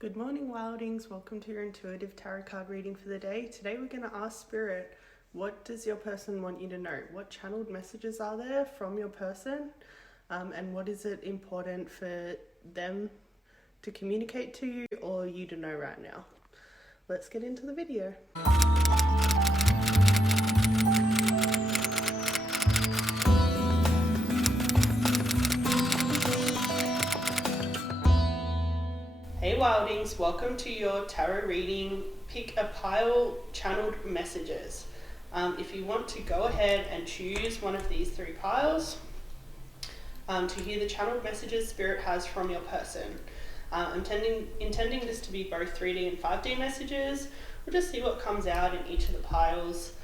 Good morning, Wildings. Welcome to your intuitive tarot card reading for the day. Today we're going to ask Spirit, what does your person want you to know? What channeled messages are there from your person? And what is it important for them to communicate to you or you to know right now? Let's get into the video. Hey Wildings, welcome to your tarot reading. Pick a pile channeled messages. If you want to go ahead and choose one of these three piles to hear the channeled messages Spirit has from your person. I'm intending this to be both 3D and 5D messages. We'll just see what comes out in each of the piles.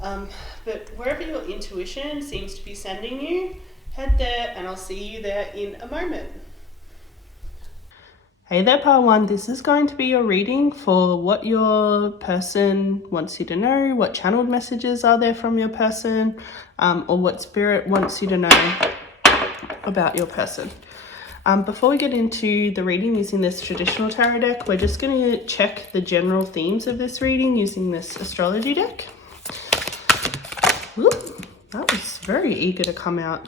But wherever your intuition seems to be sending you, head there and I'll see you there in a moment. Hey there, Pile 1. This is going to be your reading for what your person wants you to know, what channeled messages are there from your person, or what Spirit wants you to know about your person. Before we get into the reading using this traditional tarot deck, we're just going to check the general themes of this reading using this astrology deck. Ooh, that was very eager to come out.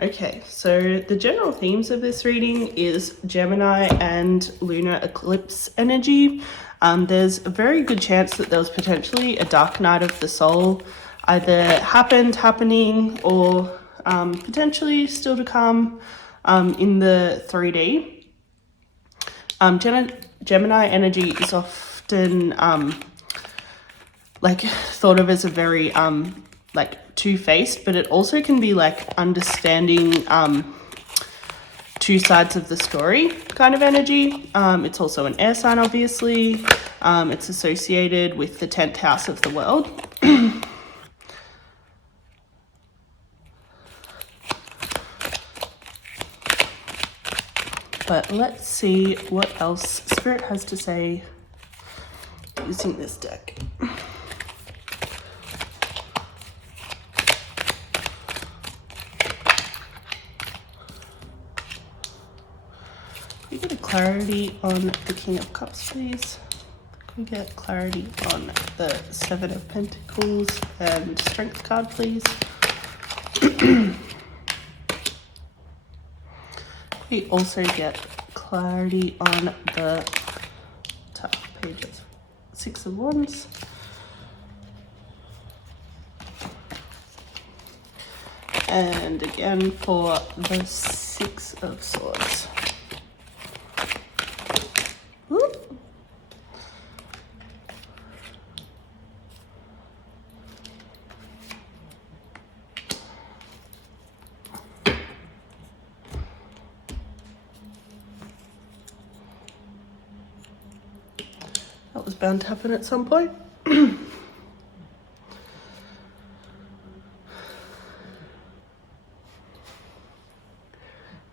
Okay, so the general themes of this reading is Gemini and lunar eclipse energy. There's a very good chance that there was potentially a dark night of the soul, either happening, or potentially still to come in the 3D. Gemini energy is often thought of as a very two-faced, but it also can be like understanding two sides of the story kind of energy. It's also an air sign, obviously. It's associated with the 10th house of the world. But let's see what else Spirit has to say using this deck. Can we get a clarity on the King of Cups, please? Can we get clarity on the Seven of Pentacles and Strength card, please? We also get clarity on the top pages. Six of Wands. And again for the Six of Swords. That was bound to happen at some point.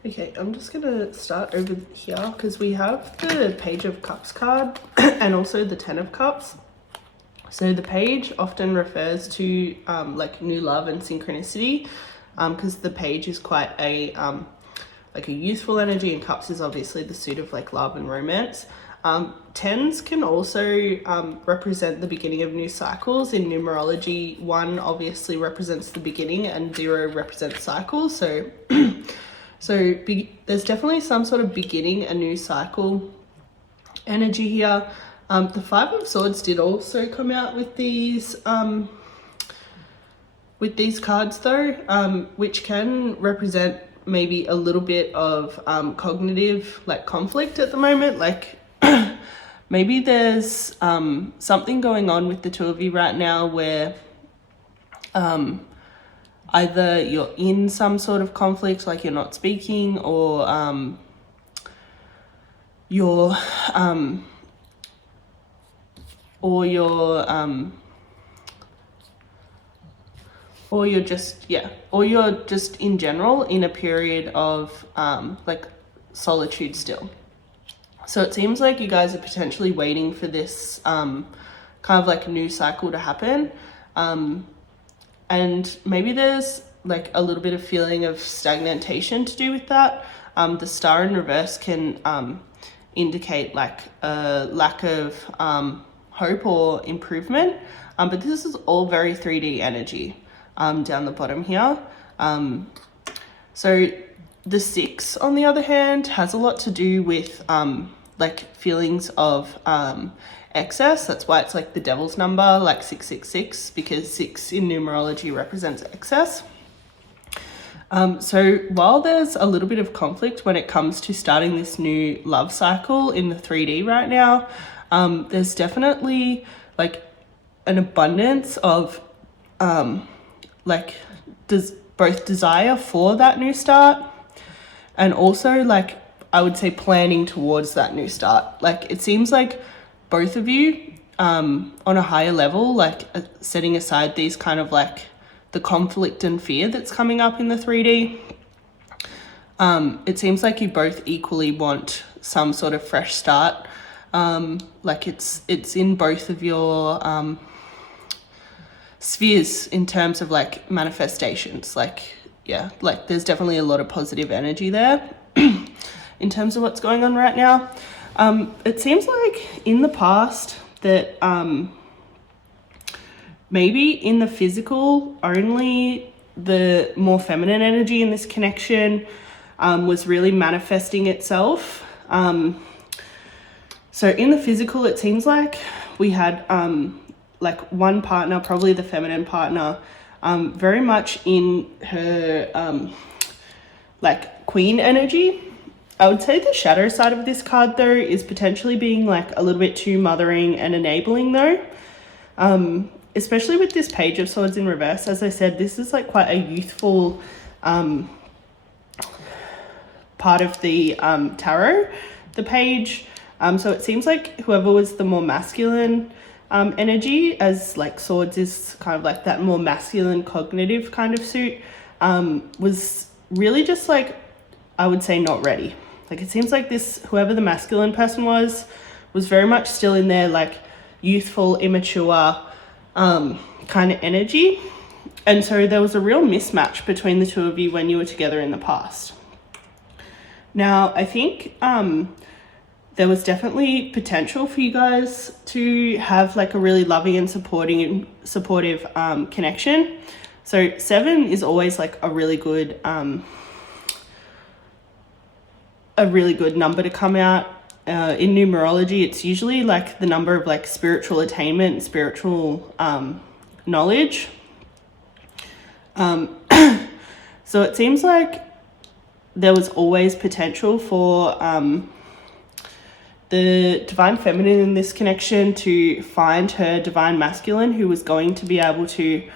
Okay, I'm just gonna start over here because we have the Page of Cups card and also the Ten of Cups. So the Page often refers to new love and synchronicity, because the Page is quite a youthful energy, and Cups is obviously the suit of like love and romance. Tens can also represent the beginning of new cycles. In numerology, 1 obviously represents the beginning and 0 represents cycles. So there's definitely some sort of beginning a new cycle energy here. The Five of Swords did also come out with these cards though, which can represent maybe a little bit of cognitive conflict at the moment. Maybe there's something going on with the two of you right now where either you're in some sort of conflict, like you're not speaking, or you're just in general in a period of solitude still. So it seems like you guys are potentially waiting for this kind of new cycle to happen. And maybe there's like a little bit of feeling of stagnation to do with that. The star in reverse can indicate like a lack of hope or improvement, but this is all very 3D energy down the bottom here. So the 6, on the other hand, has a lot to do with like feelings of excess. That's why it's like the devil's number, like 666, because 6 in numerology represents excess. So while there's a little bit of conflict when it comes to starting this new love cycle in the 3D right now, there's definitely like an abundance of like both desire for that new start, and also like I would say planning towards that new start. Like it seems like both of you on a higher level, like setting aside these kind of like the conflict and fear that's coming up in the 3D, it seems like you both equally want some sort of fresh start. Like it's in both of your spheres in terms of like manifestations. Like, yeah, like there's definitely a lot of positive energy there in terms of what's going on right now. It seems like in the past that maybe in the physical only the more feminine energy in this connection was really manifesting itself. So in the physical, it seems like we had like one partner, probably the feminine partner, very much in her like queen energy. I would say the shadow side of this card though is potentially being like a little bit too mothering and enabling though. Especially with this Page of Swords in reverse. As I said, this is like quite a youthful part of the tarot, the page. So it seems like whoever was the more masculine energy, as like swords is kind of like that more masculine cognitive kind of suit, was really just like, I would say, not ready. Like it seems like this, whoever the masculine person was very much still in their like youthful, immature kind of energy. And so there was a real mismatch between the two of you when you were together in the past. Now, I think there was definitely potential for you guys to have like a really loving and supportive connection. So 7 is always like a really good number to come out. In numerology, it's usually like the number of like spiritual attainment and spiritual knowledge. So it seems like there was always potential for the divine feminine in this connection to find her divine masculine, who was going to be able to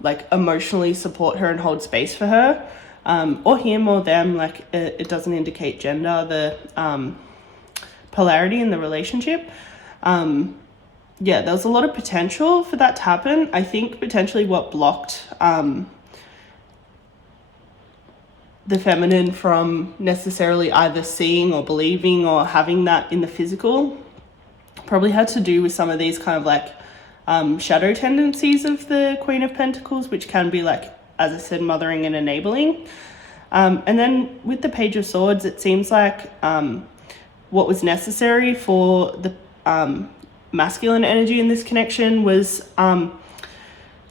like emotionally support her and hold space for her, or him or them. Like it doesn't indicate gender, the polarity in the relationship. Yeah, there was a lot of potential for that to happen. I think potentially what blocked the feminine from necessarily either seeing or believing or having that in the physical probably had to do with some of these kind of like shadow tendencies of the Queen of Pentacles, which can be like, as I said, mothering and enabling. And then with the Page of Swords, it seems like what was necessary for the masculine energy in this connection was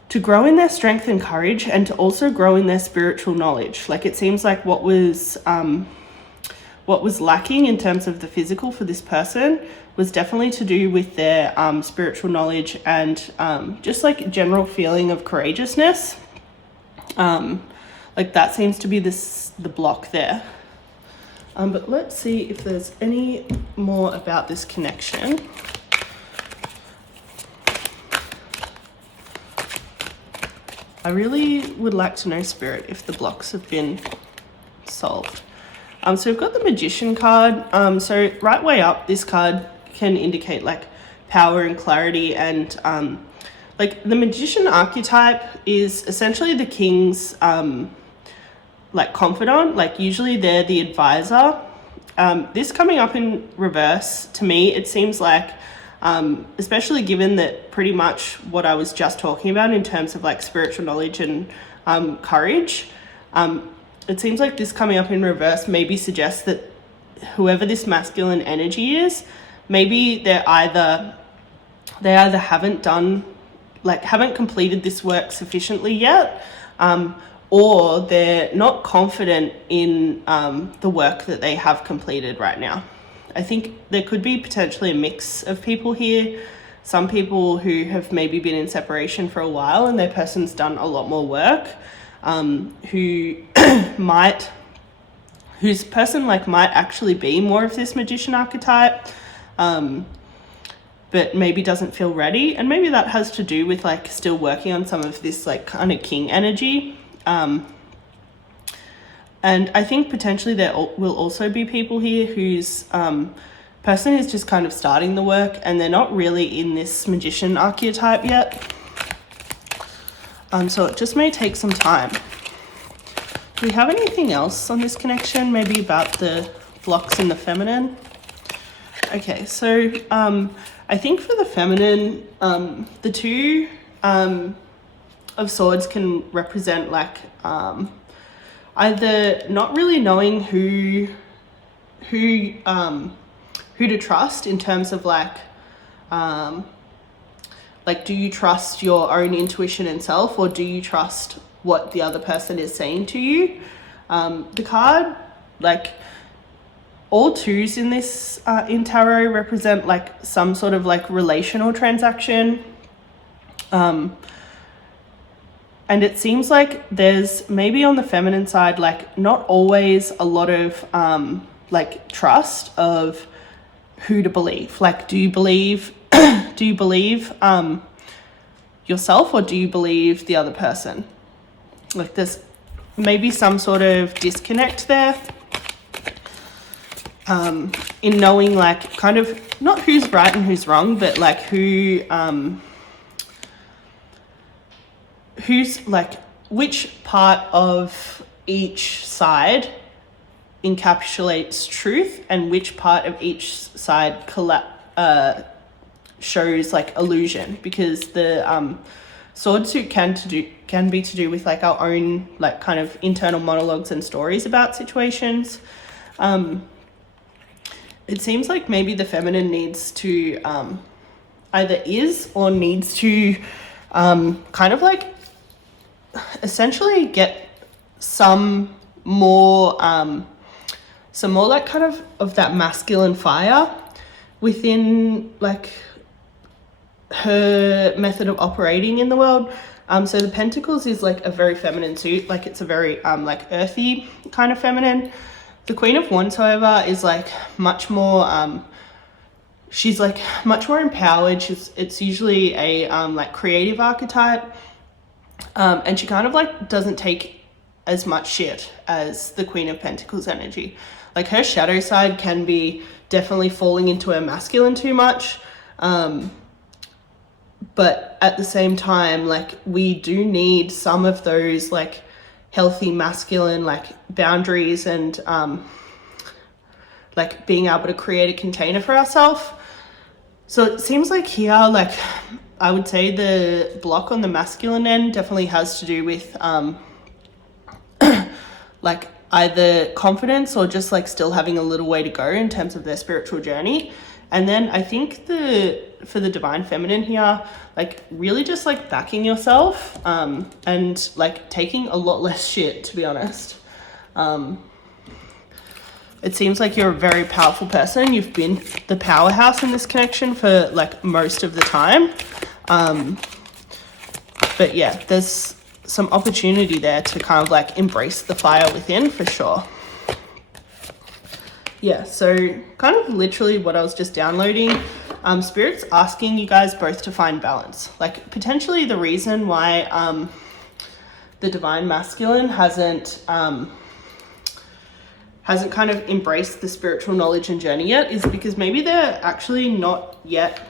to grow in their strength and courage, and to also grow in their spiritual knowledge. Like it seems like what was lacking in terms of the physical for this person was definitely to do with their spiritual knowledge and just like general feeling of courageousness. Like that seems to be the block there. But let's see if there's any more about this connection. I really would like to know, Spirit, if the blocks have been solved. So we've got the Magician card. So right way up, this card can indicate like power and clarity, and like the Magician archetype is essentially the king's like confidant. Like usually they're the advisor. This coming up in reverse, to me, it seems like especially given that pretty much what I was just talking about in terms of like spiritual knowledge and courage. It seems like this coming up in reverse maybe suggests that whoever this masculine energy is, maybe they either haven't completed this work sufficiently yet, or they're not confident in the work that they have completed right now. I think there could be potentially a mix of people here. Some people who have maybe been in separation for a while and their person's done a lot more work, whose person might actually be more of this magician archetype, but maybe doesn't feel ready. And maybe that has to do with still working on some of this kind of king energy. And I think potentially there will also be people here whose person is just kind of starting the work and they're not really in this magician archetype yet. So it just may take some time. Do we have anything else on this connection? Maybe about the blocks in the feminine? Okay, so I think for the feminine, the two of swords can represent either not really knowing who to trust in terms of do you trust your own intuition and self, or do you trust what the other person is saying to you? The card, all twos in this in tarot represent some sort of relational transaction. And it seems like there's maybe on the feminine side, not always a lot of trust of who to believe. Do you believe yourself, or do you believe the other person? There's maybe some sort of disconnect there in knowing kind of not who's right and who's wrong, but who's which part of each side encapsulates truth and which part of each side shows illusion, because the sword suit can be to do with our own kind of internal monologues and stories about situations. It seems like maybe the feminine needs to either is or needs to kind of essentially get some more kind of that masculine fire within her method of operating in the world. So the Pentacles is a very feminine suit, it's a very earthy kind of feminine. The Queen of Wands, however, is much more she's much more empowered. It's usually a creative archetype, and she kind of doesn't take as much shit as the Queen of Pentacles energy. Her shadow side can be definitely falling into her masculine too much, but at the same time, we do need some of those healthy masculine boundaries and being able to create a container for ourselves. So it seems here, I would say the block on the masculine end definitely has to do with either confidence or just still having a little way to go in terms of their spiritual journey. And then I think for the divine feminine here, really just backing yourself and taking a lot less shit, to be honest. It seems like you're a very powerful person. You've been the powerhouse in this connection for most of the time. But yeah, there's some opportunity there to kind of embrace the fire within, for sure. Yeah, so kind of literally what I was just downloading, Spirit's asking you guys both to find balance. Potentially the reason why the divine masculine hasn't kind of embraced the spiritual knowledge and journey yet is because maybe they're actually not yet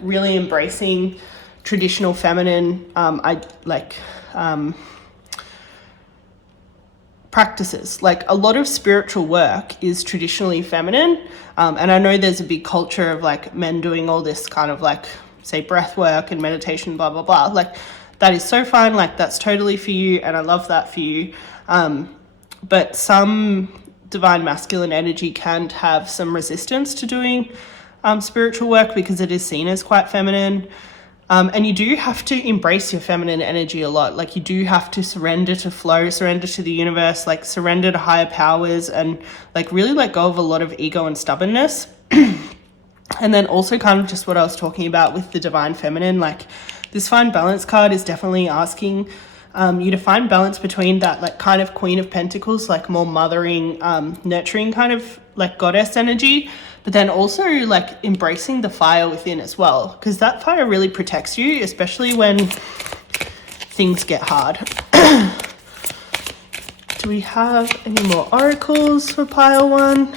really embracing traditional feminine practices. A lot of spiritual work is traditionally feminine, and I know there's a big culture of men doing all this kind of say breath work and meditation, blah blah blah. that is so fine. Like, that's totally for you, and I love that for you. But some divine masculine energy can have some resistance to doing spiritual work because it is seen as quite feminine. And you do have to embrace your feminine energy a lot. Like, you do have to surrender to flow, surrender to the universe, like surrender to higher powers, and like really let go of a lot of ego and stubbornness. And then also kind of just what I was talking about with the divine feminine, like this find balance card is definitely asking you to find balance between that like kind of Queen of Pentacles, like more mothering, nurturing kind of like goddess energy, but then also like embracing the fire within as well, because that fire really protects you, especially when things get hard. Do we have any more oracles for pile 1?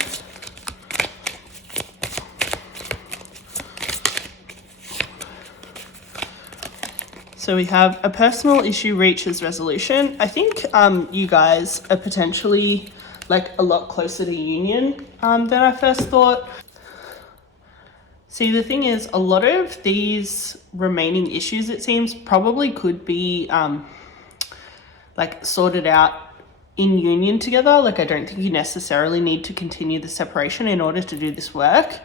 So we have a personal issue reaches resolution. I think you guys are potentially like a lot closer to union than I first thought. See, the thing is, a lot of these remaining issues, it seems, probably could be like sorted out in union together. Like, I don't think you necessarily need to continue the separation in order to do this work.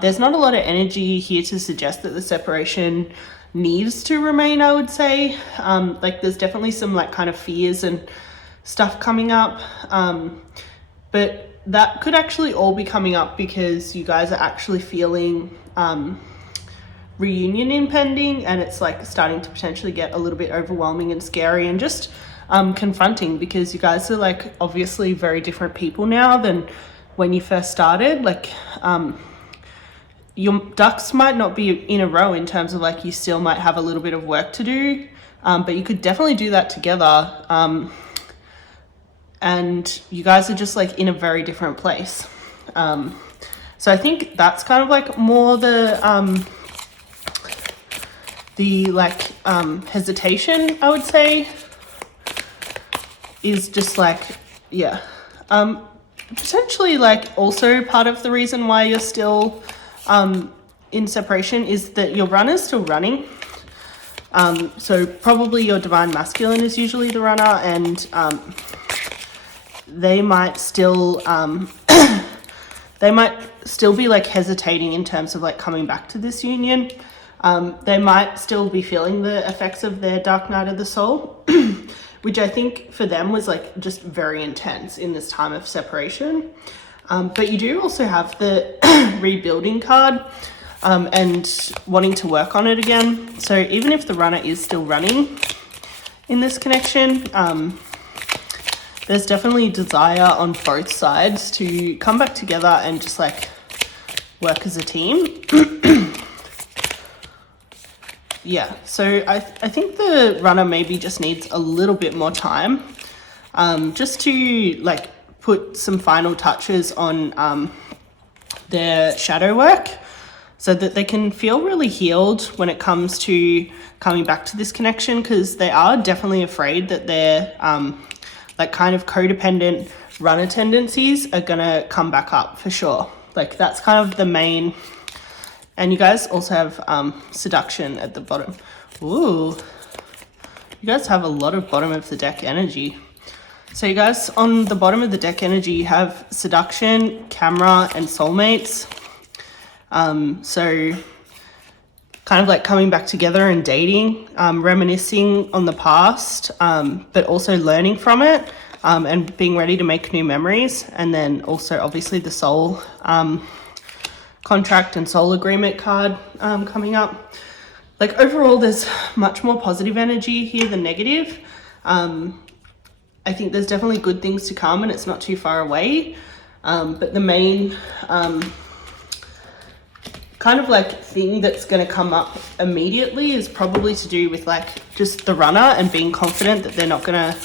There's not a lot of energy here to suggest that the separation needs to remain, I would say. Like, there's definitely some like kind of fears and stuff coming up, but that could actually all be coming up because you guys are actually feeling reunion impending, and it's like starting to potentially get a little bit overwhelming and scary and just confronting, because you guys are like obviously very different people now than when you first started. Like, your ducks might not be in a row in terms of like you still might have a little bit of work to do, but you could definitely do that together. And you guys are just like in a very different place. So I think that's kind of like more the like hesitation, I would say, is just like, yeah. Potentially like also part of the reason why you're still in separation is that your runner's still running. So probably your divine masculine is usually the runner, and they might still be like hesitating in terms of like coming back to this union. They might still be feeling the effects of their dark night of the soul, which I think for them was like just very intense in this time of separation. But you do also have the rebuilding card, and wanting to work on it again. So even if the runner is still running in this connection, there's definitely desire on both sides to come back together and just like work as a team. Yeah, so I think the runner maybe just needs a little bit more time, just to like put some final touches on their shadow work, so that they can feel really healed when it comes to coming back to this connection, because they are definitely afraid that their like kind of codependent runner tendencies are gonna come back up for sure. Like, that's kind of the main. And you guys also have seduction at the bottom. Ooh, you guys have a lot of bottom of the deck energy. So you guys, on the bottom of the deck energy, you have seduction, camera, and soulmates. So kind of like coming back together and dating, reminiscing on the past, but also learning from it, and being ready to make new memories. And then also obviously the soul contract and soul agreement card coming up. Like, overall, there's much more positive energy here than negative. I think there's definitely good things to come, and it's not too far away. But the main kind of like thing that's going to come up immediately is probably to do with like just the runner and being confident that they're not going to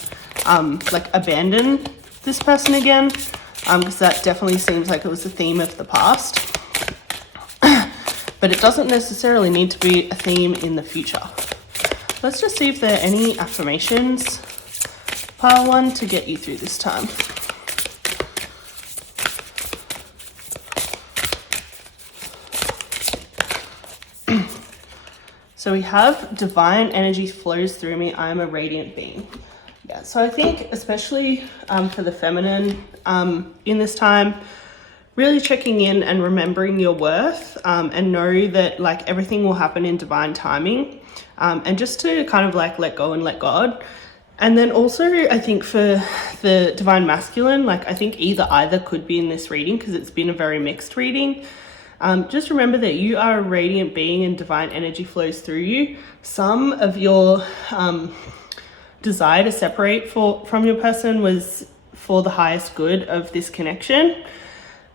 like abandon this person again, because that definitely seems like it was the theme of the past. But it doesn't necessarily need to be a theme in the future. Let's just see if there are any affirmations, pile 1, to get you through this time. So we have divine energy flows through me. I am a radiant being. Yeah, so I think especially for the feminine in this time, really checking in and remembering your worth and know that like everything will happen in divine timing and just to kind of like let go and let God. And then also I think for the divine masculine, like I think either could be in this reading because it's been a very mixed reading. Just remember that you are a radiant being and divine energy flows through you. Some of your desire to separate from your person was for the highest good of this connection.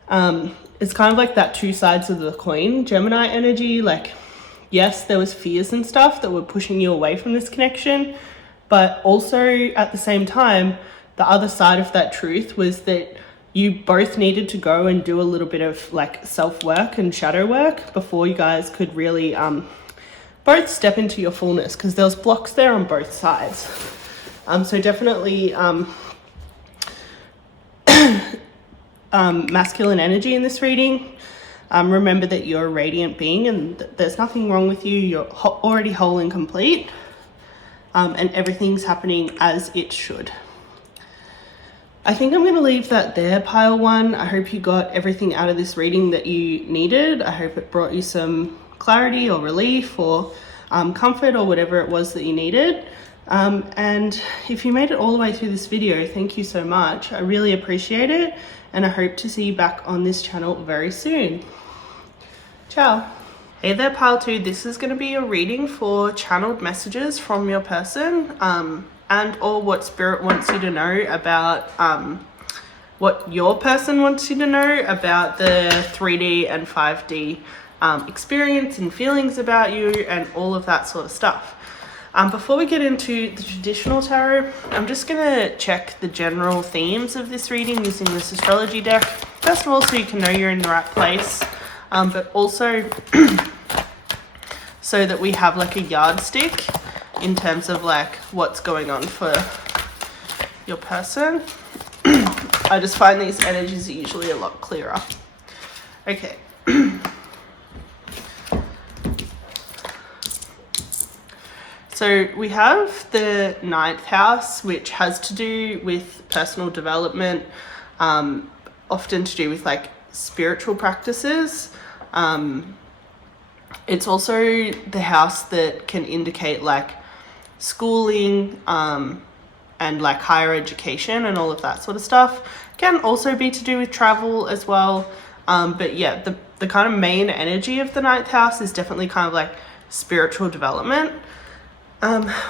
It's kind of like that two sides of the coin. Gemini energy, like, yes, there was fears and stuff that were pushing you away from this connection, but also at the same time, the other side of that truth was that you both needed to go and do a little bit of like self-work and shadow work before you guys could really both step into your fullness, because there was blocks there on both sides. So definitely masculine energy in this reading. Remember that you're a radiant being and there's nothing wrong with you. You're already whole and complete, and everything's happening as it should. I think I'm going to leave that there, pile one. I hope you got everything out of this reading that you needed. I hope it brought you some clarity or relief or comfort or whatever it was that you needed. And if you made it all the way through this video, thank you so much. I really appreciate it, and I hope to see you back on this channel very soon. Ciao. Hey there, pile two. This is going to be a reading for channeled messages from your person, and or what spirit wants you to know about what your person wants you to know about the 3D and 5D experience and feelings about you and all of that sort of stuff. Before we get into the traditional tarot, I'm just going to check the general themes of this reading using this astrology deck. First of all, so you can know you're in the right place, but also so that we have like a yardstick in terms of like what's going on for your person. I just find these energies are usually a lot clearer. Okay. So we have the 9th house, which has to do with personal development, often to do with like spiritual practices. It's also the house that can indicate like schooling and like higher education and all of that sort of stuff. Can also be to do with travel as well. But yeah, the kind of main energy of the 9th house is definitely kind of like spiritual development.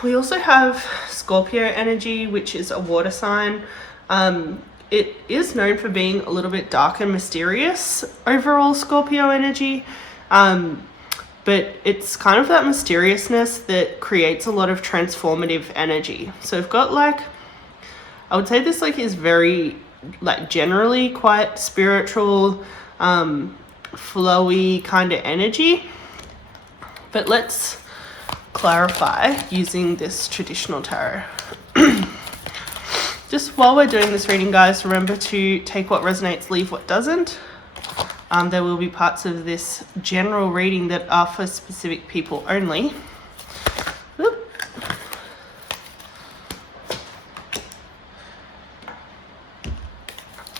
We also have Scorpio energy, which is a water sign. It is known for being a little bit dark and mysterious, overall Scorpio energy. But it's kind of that mysteriousness that creates a lot of transformative energy. So we've got like, I would say this like is very like generally quite spiritual, flowy kind of energy. But let's clarify using this traditional tarot. Just while we're doing this reading, guys, remember to take what resonates, leave what doesn't. There will be parts of this general reading that are for specific people only. Whoop.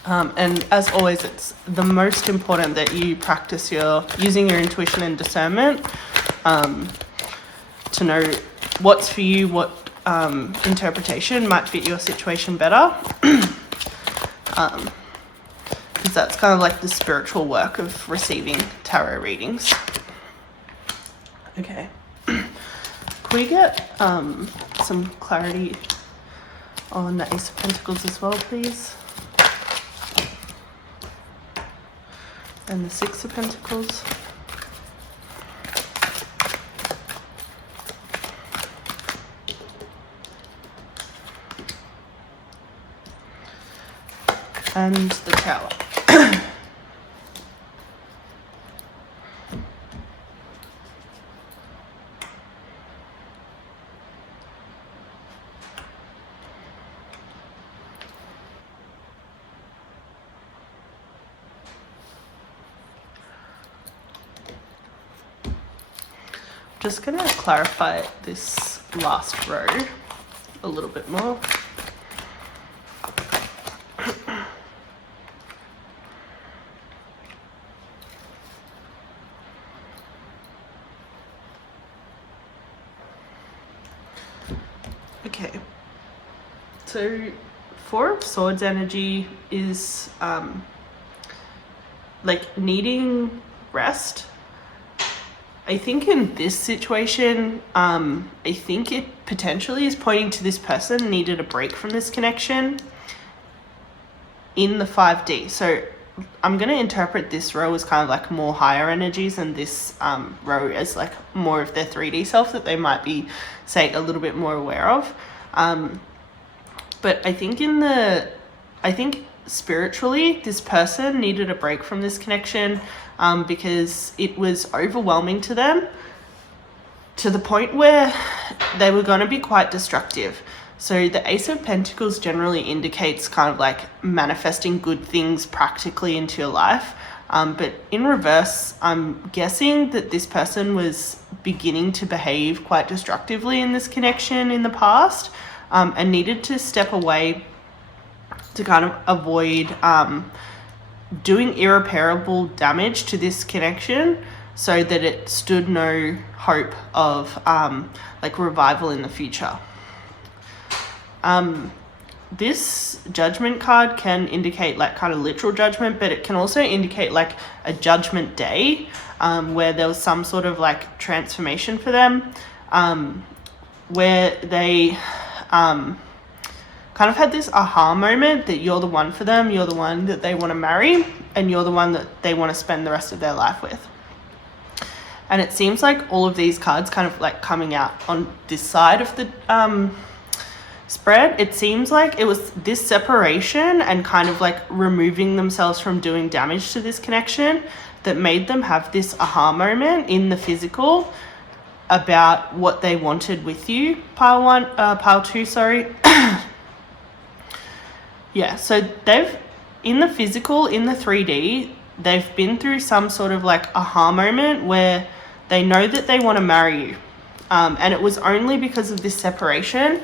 And as always, it's the most important that you practice using your intuition and discernment to know what's for you, what interpretation might fit your situation better. Because that's kind of like the spiritual work of receiving tarot readings. Okay. Can we get some clarity on the Ace of Pentacles as well, please? And the Six of Pentacles. And the Tower. Just gonna clarify this last row a little bit more. Okay, so Four of Swords energy is like needing rest. I think in this situation, I think it potentially is pointing to this person needed a break from this connection in the 5D. So I'm going to interpret this row as kind of like more higher energies and this row as like more of their 3D self that they might be, say, a little bit more aware of. But I think spiritually, this person needed a break from this connection because it was overwhelming to them to the point where they were going to be quite destructive. So the Ace of Pentacles generally indicates kind of like manifesting good things practically into your life. But in reverse, I'm guessing that this person was beginning to behave quite destructively in this connection in the past and needed to step away to kind of avoid doing irreparable damage to this connection so that it stood no hope of like revival in the future. This Judgment card can indicate like kind of literal judgment, but it can also indicate like a judgment day where there was some sort of like transformation for them where they kind of had this aha moment that you're the one for them, you're the one that they want to marry, and you're the one that they want to spend the rest of their life with. And it seems like all of these cards kind of like coming out on this side of the spread. It seems like it was this separation and kind of like removing themselves from doing damage to this connection that made them have this aha moment in the physical about what they wanted with you. Pile 2, sorry. Yeah, so they've, in the physical, in the 3D, they've been through some sort of like aha moment where they know that they want to marry you. And it was only because of this separation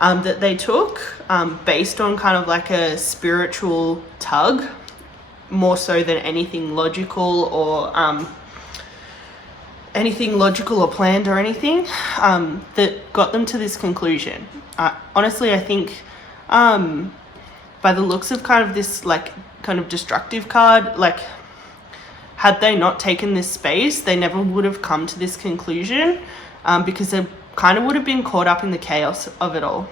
that they took based on kind of like a spiritual tug, more so than anything logical or planned or anything, that got them to this conclusion. Honestly, I think by the looks of kind of this like kind of destructive card, like had they not taken this space, they never would have come to this conclusion because they kind of would have been caught up in the chaos of it all.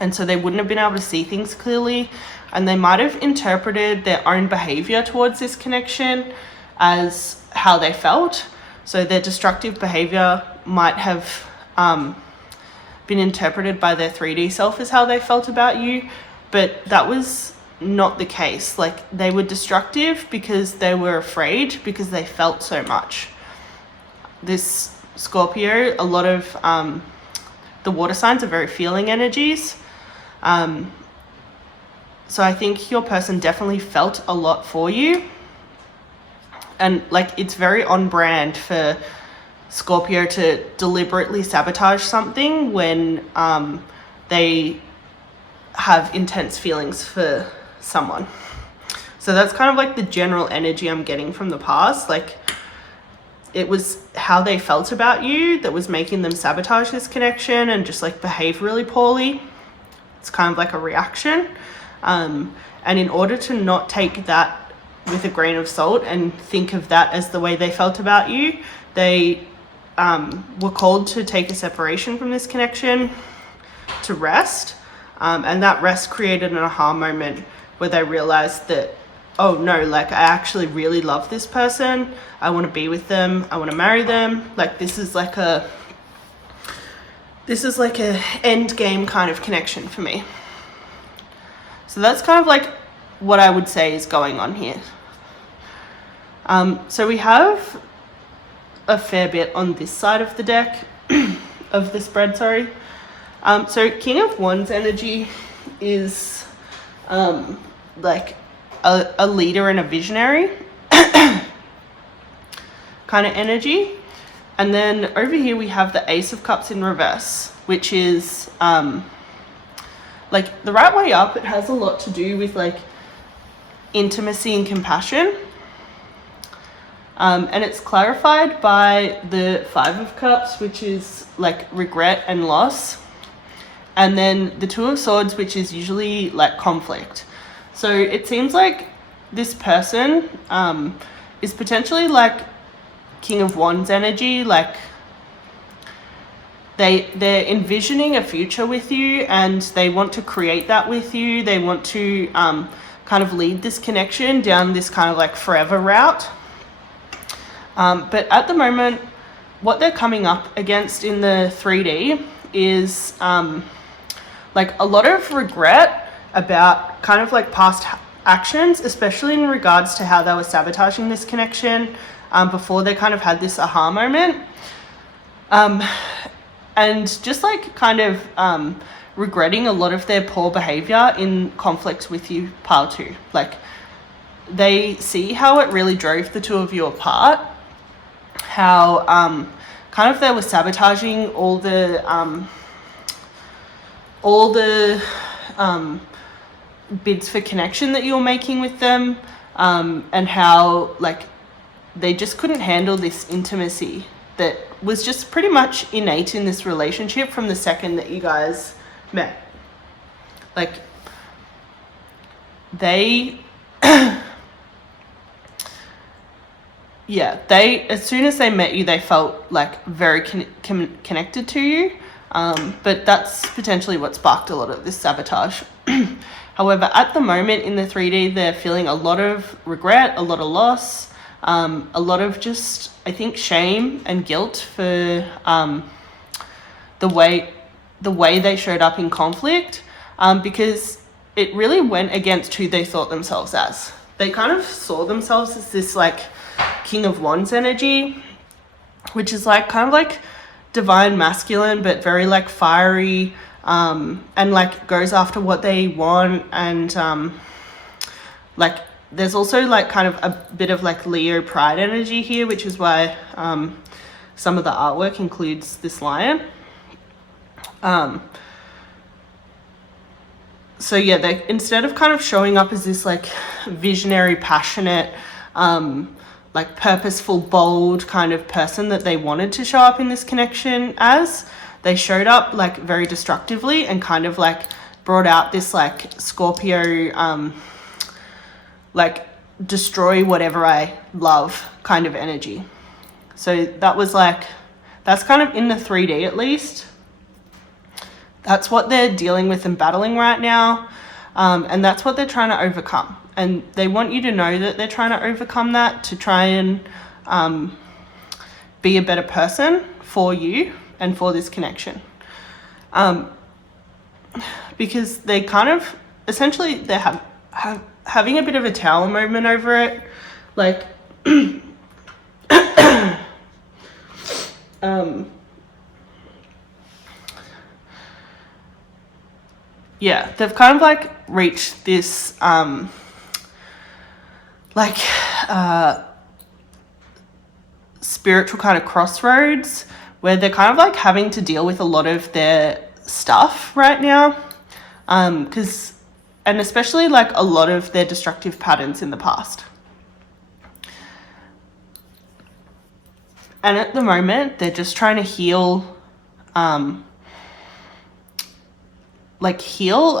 And so they wouldn't have been able to see things clearly, and they might have interpreted their own behavior towards this connection as how they felt. So their destructive behavior might have been interpreted by their 3D self as how they felt about you, but that was not the case. Like, they were destructive because they were afraid, because they felt so much. This Scorpio, a lot of the water signs are very feeling energies. So I think your person definitely felt a lot for you. And like, it's very on brand for Scorpio to deliberately sabotage something when they have intense feelings for someone. So that's kind of like the general energy I'm getting from the past. Like, it was how they felt about you that was making them sabotage this connection and just like behave really poorly. It's kind of like a reaction. And in order to not take that with a grain of salt and think of that as the way they felt about you, they were called to take a separation from this connection to rest. And that rest created an aha moment where they realized that, oh no, like, I actually really love this person. I want to be with them. I want to marry them. Like, this is like a end game kind of connection for me. So that's kind of like what I would say is going on here. So we have a fair bit on this side of the deck, of the spread, sorry. So King of Wands energy is like a leader and a visionary kind of energy. And then over here we have the Ace of Cups in reverse, which is like the right way up. It has a lot to do with like intimacy and compassion. And it's clarified by the Five of Cups, which is like regret and loss. And then the Two of Swords, which is usually like conflict. So it seems like this person is potentially like King of Wands energy, like they're envisioning a future with you and they want to create that with you. They want to kind of lead this connection down this kind of like forever route. But at the moment, what they're coming up against in the 3D is like a lot of regret about kind of like past actions, especially in regards to how they were sabotaging this connection before they kind of had this aha moment. And just like kind of regretting a lot of their poor behavior in conflicts with you, pile 2. Like they see how it really drove the two of you apart, how kind of they were sabotaging all the bids for connection that you were making with them, and how like they just couldn't handle this intimacy that was just pretty much innate in this relationship from the second that you guys met. Like they they as soon as they met you, they felt like very connected to you, but that's potentially what sparked a lot of this sabotage. However, at the moment in the 3D, they're feeling a lot of regret, a lot of loss, a lot of just, I think, shame and guilt for the way they showed up in conflict, because it really went against who they thought themselves as. They kind of saw themselves as this like King of Wands energy, which is like kind of like divine masculine, but very like fiery, and like goes after what they want, and like there's also like kind of a bit of like Leo pride energy here, which is why some of the artwork includes this lion. So yeah, they, instead of kind of showing up as this like visionary, passionate, like purposeful, bold kind of person that they wanted to show up in this connection as, they showed up like very destructively and kind of like brought out this like Scorpio, like destroy whatever I love kind of energy. So that was like, that's kind of in the 3D at least. That's what they're dealing with and battling right now. And that's what they're trying to overcome. And they want you to know that they're trying to overcome that to try and be a better person for you and for this connection. Because they kind of, essentially, they're having a bit of a tower moment over it. Like, yeah, they've kind of like reached this like spiritual kind of crossroads where they're kind of like having to deal with a lot of their stuff right now, and especially like a lot of their destructive patterns in the past. And at the moment, they're just trying to heal a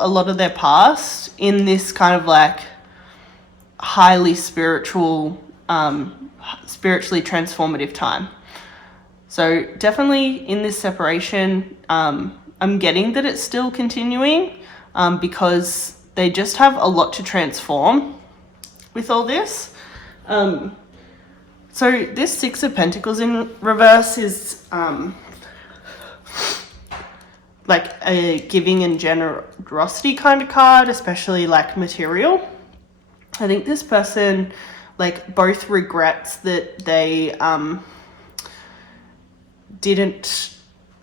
lot of their past in this kind of like highly spiritual, spiritually transformative time. So definitely in this separation, I'm getting that it's still continuing, because they just have a lot to transform with all this. So this Six of Pentacles in reverse is like a giving and generosity kind of card, especially like material. I think this person like both regrets that they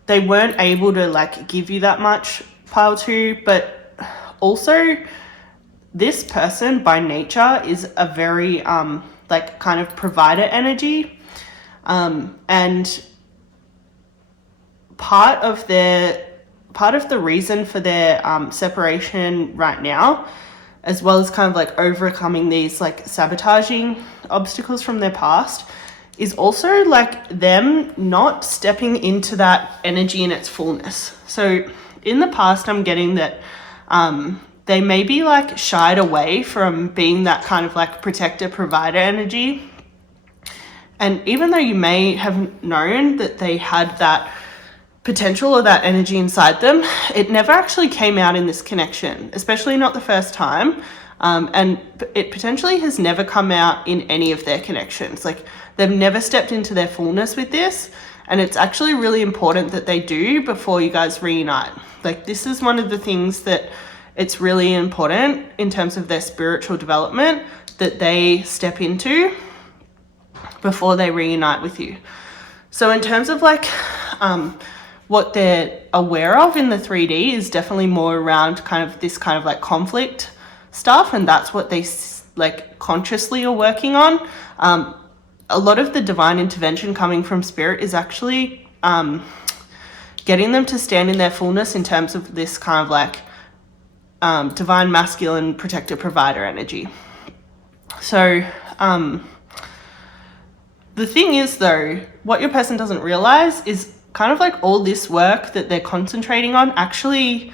weren't able to like give you that much, pile 2, but also this person by nature is a very like kind of provider energy, and part of the reason for their separation right now, as well as kind of like overcoming these like sabotaging obstacles from their past, is also like them not stepping into that energy in its fullness. So in the past, I'm getting that they may be like shied away from being that kind of like protector provider energy. And even though you may have known that they had that potential or that energy inside them, it never actually came out in this connection, especially not the first time. And it potentially has never come out in any of their connections. Like they've never stepped into their fullness with this. And it's actually really important that they do before you guys reunite. Like this is one of the things that it's really important in terms of their spiritual development that they step into before they reunite with you. So in terms of like what they're aware of in the 3D is definitely more around kind of this kind of like conflict stuff, and that's what they like consciously are working on. A lot of the divine intervention coming from spirit is actually getting them to stand in their fullness in terms of this kind of like divine masculine protector provider energy. So the thing is though, what your person doesn't realize is kind of like all this work that they're concentrating on actually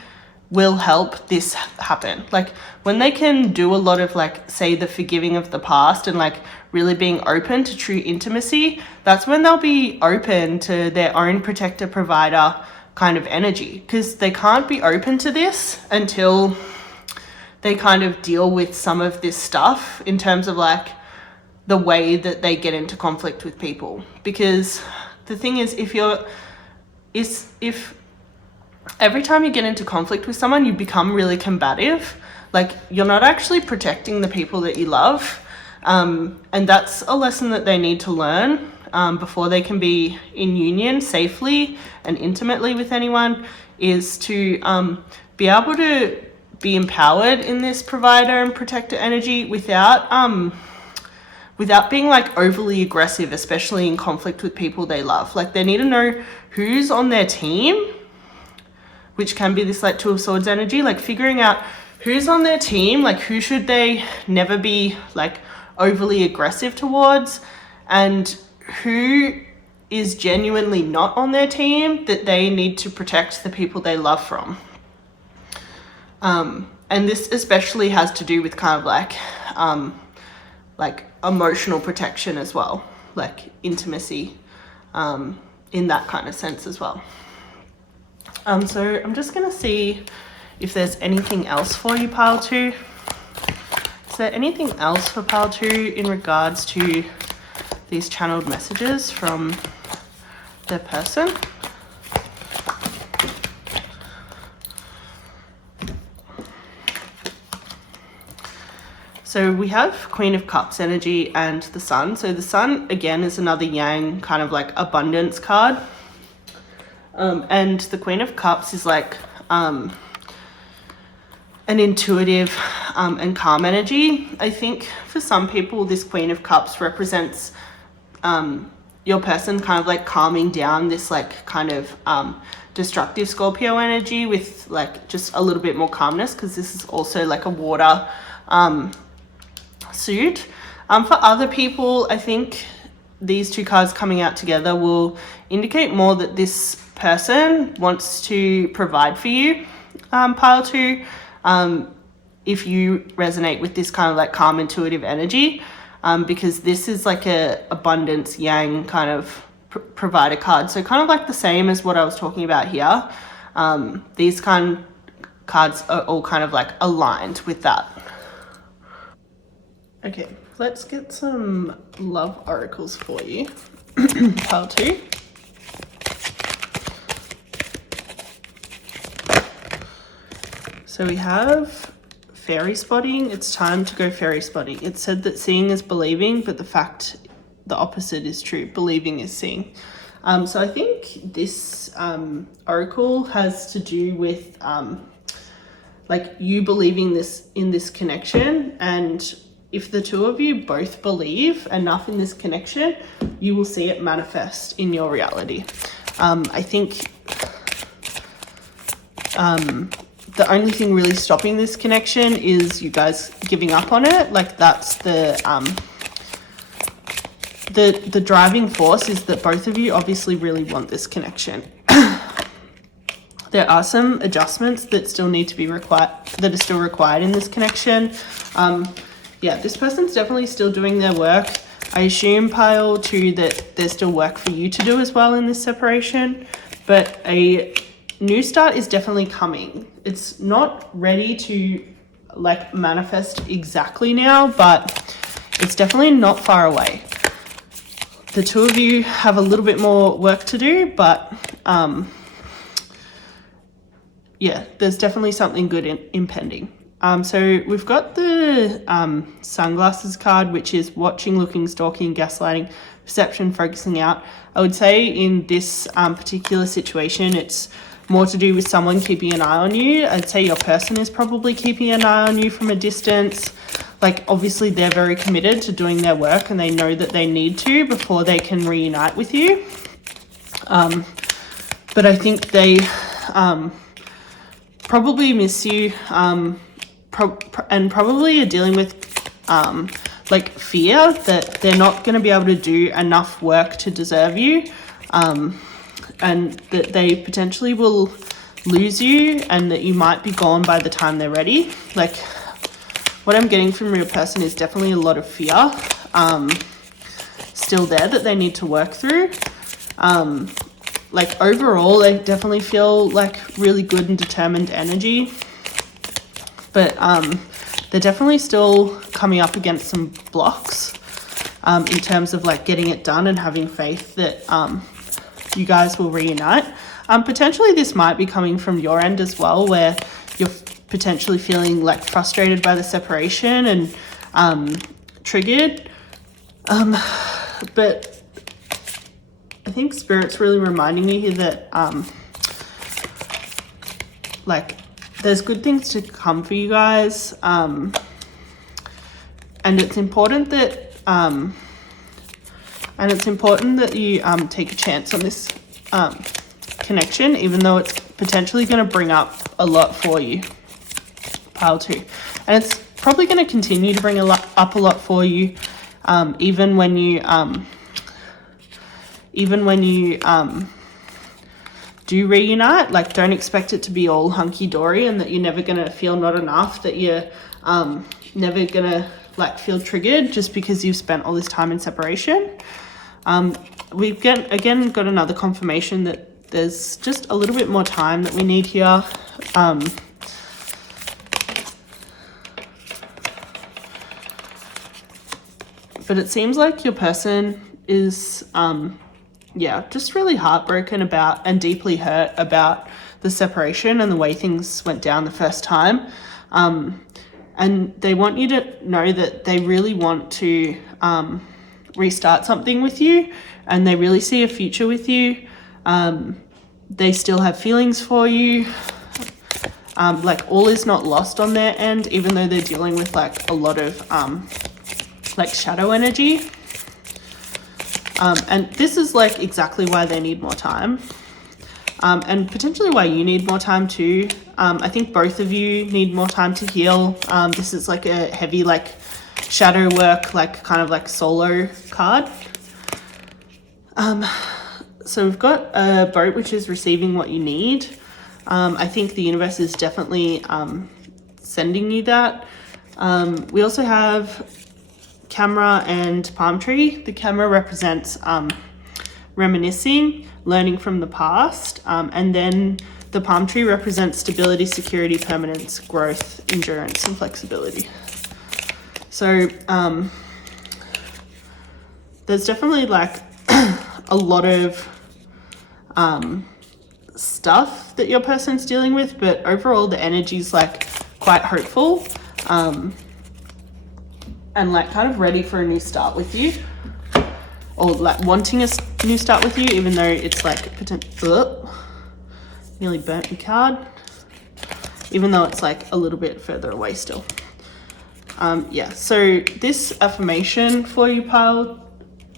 will help this happen. Like when they can do a lot of like, say, the forgiving of the past and like really being open to true intimacy, that's when they'll be open to their own protector provider kind of energy, because they can't be open to this until they kind of deal with some of this stuff in terms of like the way that they get into conflict with people. Because the thing is, if every time you get into conflict with someone, you become really combative, like you're not actually protecting the people that you love. And that's a lesson that they need to learn before they can be in union safely and intimately with anyone, is to be able to be empowered in this provider and protector energy without being like overly aggressive, especially in conflict with people they love. Like they need to know who's on their team, which can be this like Two of Swords energy, like figuring out who's on their team, like who should they never be like overly aggressive towards, and who is genuinely not on their team that they need to protect the people they love from. And this especially has to do with kind of like emotional protection as well, like intimacy, in that kind of sense as well. So I'm just gonna see if there's anything else for you, pile 2. Is there anything else for pile 2 in regards to these channeled messages from their person? So we have Queen of Cups energy and the Sun. So the Sun, again, is another yang kind of like abundance card. And the Queen of Cups is like an intuitive and calm energy. I think for some people, this Queen of Cups represents your person kind of like calming down this like kind of destructive Scorpio energy with like just a little bit more calmness, because this is also like a water suit. For other people, I think these two cards coming out together will indicate more that this person wants to provide for you, pile 2, if you resonate with this kind of like calm intuitive energy, because this is like a abundance yang kind of provider card. So kind of like the same as what I was talking about here. These cards are all kind of like aligned with that. Okay, let's get some love oracles for you, pile 2. So we have fairy spotting. It's time to go fairy spotting. It's said that seeing is believing, but the opposite is true. Believing is seeing. So I think this oracle has to do with like you believing in this connection, and if the two of you both believe enough in this connection, you will see it manifest in your reality. I think the only thing really stopping this connection is you guys giving up on it. Like that's the driving force is that both of you obviously really want this connection. There are some adjustments that still need to be required, that are still required in this connection. Yeah, this person's definitely still doing their work. I assume, pile 2, that there's still work for you to do as well in this separation, but a new start is definitely coming. It's not ready to like manifest exactly now, but it's definitely not far away. The two of you have a little bit more work to do, but yeah, there's definitely something good impending. So we've got the sunglasses card, which is watching, looking, stalking, gaslighting, perception, focusing out. I would say in this particular situation, it's more to do with someone keeping an eye on you. I'd say your person is probably keeping an eye on you from a distance. Like obviously they're very committed to doing their work and they know that they need to before they can reunite with you. But I think they probably miss you and probably are dealing with like fear that they're not going to be able to do enough work to deserve you, and that they potentially will lose you and that you might be gone by the time they're ready. Like what I'm getting from your person is definitely a lot of fear still there that they need to work through. Like overall, they definitely feel like really good and determined energy, but they're definitely still coming up against some blocks in terms of like getting it done and having faith that you guys will reunite. Potentially this might be coming from your end as well, where you're potentially feeling like frustrated by the separation and triggered. But I think Spirit's really reminding me here that like there's good things to come for you guys, and it's important that you take a chance on this connection, even though it's potentially going to bring up a lot for you, pile 2, and it's probably going to continue to bring up a lot for you, even when you do reunite. Like don't expect it to be all hunky-dory and that you're never going to feel not enough, that you're never going to like feel triggered just because you've spent all this time in separation. We've got another confirmation that there's just a little bit more time that we need here. But it seems like your person is just really heartbroken about and deeply hurt about the separation and the way things went down the first time. And they want you to know that they really want to restart something with you, and they really see a future with you. They still have feelings for you. Like all is not lost on their end, even though they're dealing with like a lot of like shadow energy. And this is like exactly why they need more time, and potentially why you need more time too. I think both of you need more time to heal. This is like a heavy like shadow work, like kind of like solo card. So we've got a boat which is receiving what you need. I think the universe is definitely sending you that. We also have camera and palm tree. The camera represents reminiscing, learning from the past, and then the palm tree represents stability, security, permanence, growth, endurance, and flexibility. So there's definitely like a lot of stuff that your person's dealing with, but overall the energy's like quite hopeful, and like kind of ready for a new start with you, or like wanting a new start with you, even though it's like nearly burnt the card, even though it's like a little bit further away still. So this affirmation for you, pile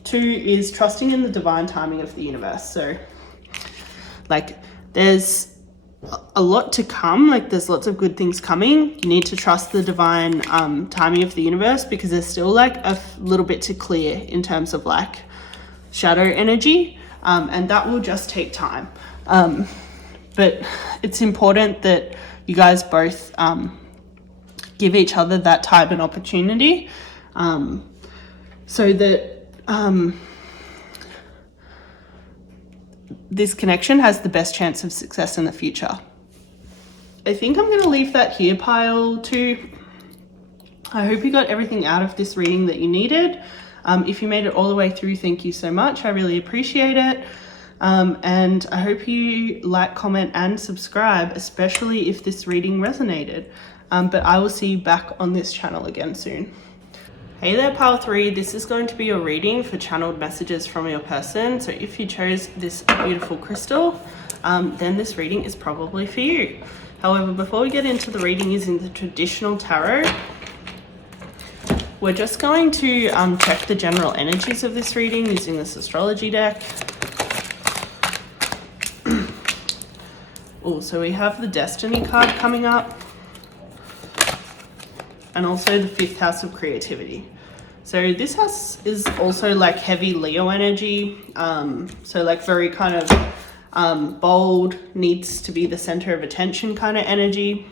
2, is trusting in the divine timing of the universe. So like there's a lot to come. Like there's lots of good things coming. You need to trust the divine timing of the universe, because there's still like a little bit to clear in terms of like shadow energy, and that will just take time. But it's important that you guys both give each other that time and opportunity, so that this connection has the best chance of success in the future. I think I'm going to leave that here, pile 2. I hope you got everything out of this reading that you needed. If you made it all the way through, thank you so much. I really appreciate it. And I hope you like, comment, and subscribe, especially if this reading resonated. But I will see you back on this channel again soon. Hey there, pile 3. This is going to be your reading for channeled messages from your person. So if you chose this beautiful crystal, then this reading is probably for you. However, before we get into the reading using the traditional tarot, we're just going to check the general energies of this reading using this astrology deck. Oh, so we have the Destiny card coming up, and also the 5th house of creativity. So this house is also like heavy Leo energy. So like very kind of bold, needs to be the center of attention kind of energy.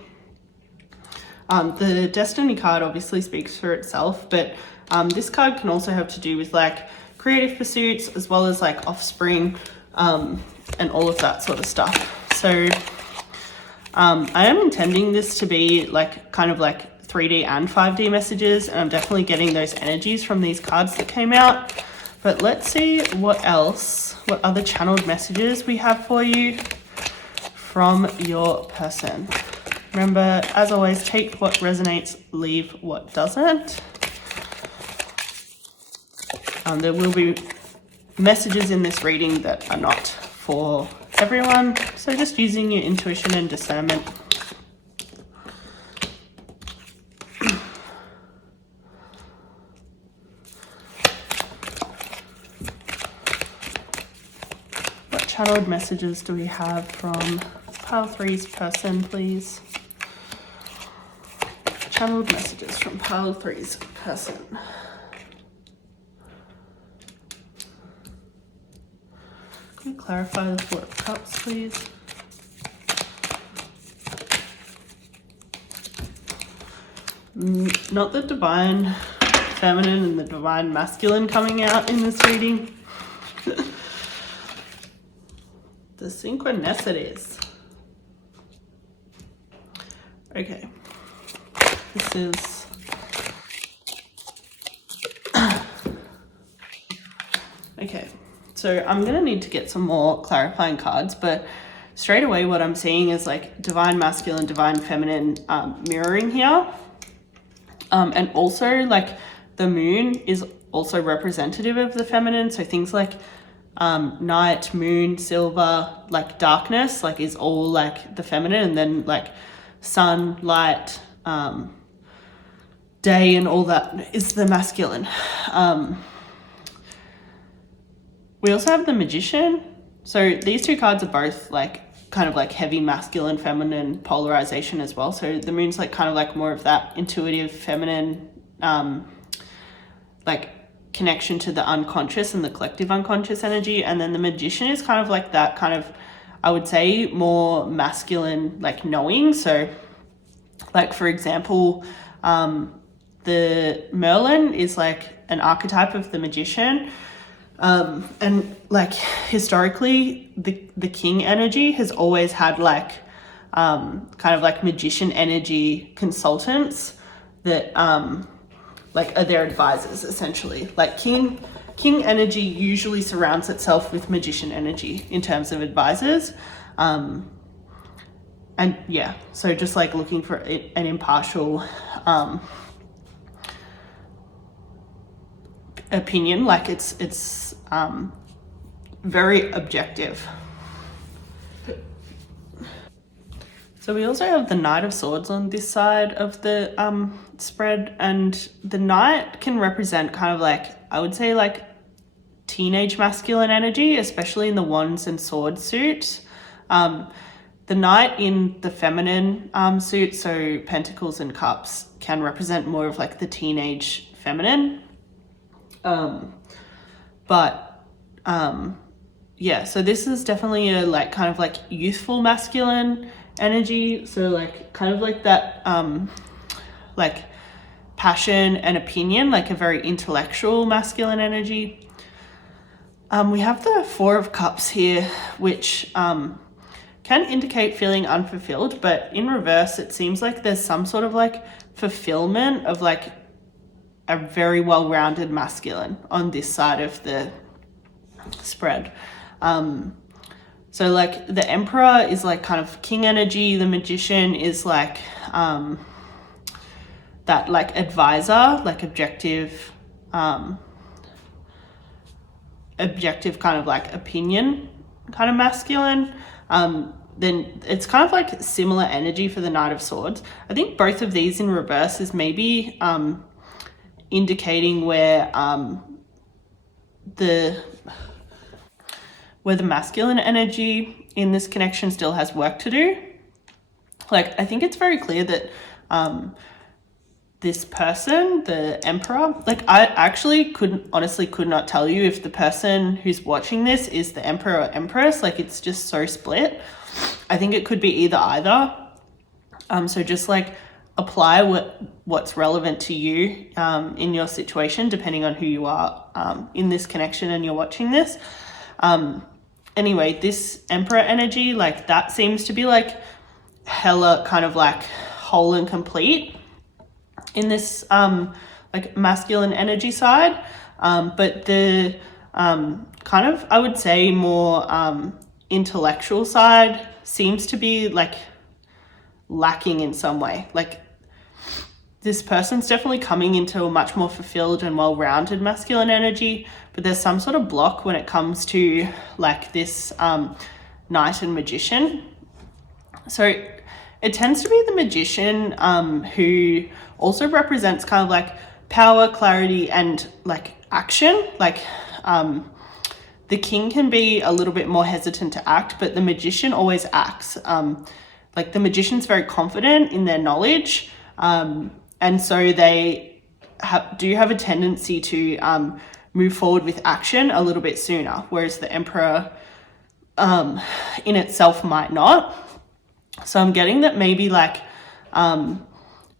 The Destiny card obviously speaks for itself, but this card can also have to do with like creative pursuits, as well as like offspring, and all of that sort of stuff. So I am intending this to be like kind of like 3D and 5D messages, and I'm definitely getting those energies from these cards that came out. But let's see what other channeled messages we have for you from your person. Remember, as always, take what resonates, leave what doesn't. There will be messages in this reading that are not for everyone, so just using your intuition and discernment. What channeled messages do we have from pile 3's person, please? Channeled messages from pile 3's person. Can you clarify the 4 of Cups, please? Not the divine feminine and the divine masculine coming out in this reading. The synchronicities. Okay. This is okay. So I'm gonna need to get some more clarifying cards, but straight away what I'm seeing is like divine masculine, divine feminine mirroring here. And also like the moon is also representative of the feminine. So things like night, moon, silver, like darkness, like is all like the feminine, and then like sun, light, day, and all that is the masculine. We also have the Magician. So these 2 cards are both like kind of like heavy masculine, feminine polarization as well. So the moon's like kind of like more of that intuitive feminine, like connection to the unconscious and the collective unconscious energy. And then the Magician is kind of like that kind of, I would say, more masculine, like knowing. So like, for example, the Merlin is like an archetype of the Magician. And like historically the king energy has always had like kind of like magician energy consultants that like are their advisors essentially. Like king energy usually surrounds itself with magician energy in terms of advisors. And yeah, so just like looking for an impartial opinion, like it's very objective. So we also have the Knight of Swords on this side of the spread, and the Knight can represent kind of like, I would say like teenage masculine energy, especially in the Wands and Swords suit. The Knight in the feminine suit, so Pentacles and Cups, can represent more of like the teenage feminine. Yeah, so this is definitely a like kind of like youthful masculine energy. So like kind of like that like passion and opinion, like a very intellectual masculine energy. We have the Four of Cups here, which can indicate feeling unfulfilled, but in reverse, it seems like there's some sort of like fulfillment of like a very well-rounded masculine on this side of the spread. So like the Emperor is like kind of king energy. The Magician is like that like advisor, like objective kind of like opinion kind of masculine. Then it's kind of like similar energy for the Knight of Swords. I think both of these in reverse is maybe indicating where the masculine energy in this connection still has work to do. Like, I think it's very clear that this person, the Emperor, like I actually could not tell you if the person who's watching this is the Emperor or Empress. Like, it's just so split. I think it could be either. So just like apply what's relevant to you in your situation, depending on who you are in this connection and you're watching this. Anyway, this Emperor energy, like that seems to be like hella kind of like whole and complete in this like masculine energy side. But the kind of, I would say, more intellectual side seems to be like lacking in some way. Like, this person's definitely coming into a much more fulfilled and well-rounded masculine energy, but there's some sort of block when it comes to like this Knight and Magician. So it tends to be the Magician who also represents kind of like power, clarity, and like action. Like the King can be a little bit more hesitant to act, but the Magician always acts. Like the Magician's very confident in their knowledge, and so they do have a tendency to move forward with action a little bit sooner, whereas the Emperor in itself might not. So I'm getting that maybe like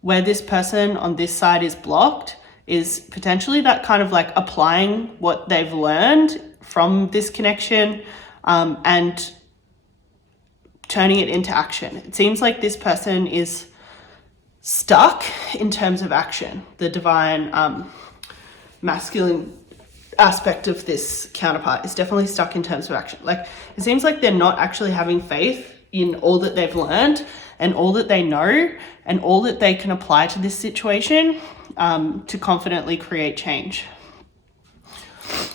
where this person on this side is blocked is potentially that kind of like applying what they've learned from this connection and turning it into action. It seems like this person is stuck in terms of action. The divine masculine aspect of this counterpart is definitely stuck in terms of action. Like, it seems like they're not actually having faith in all that they've learned and all that they know and all that they can apply to this situation to confidently create change.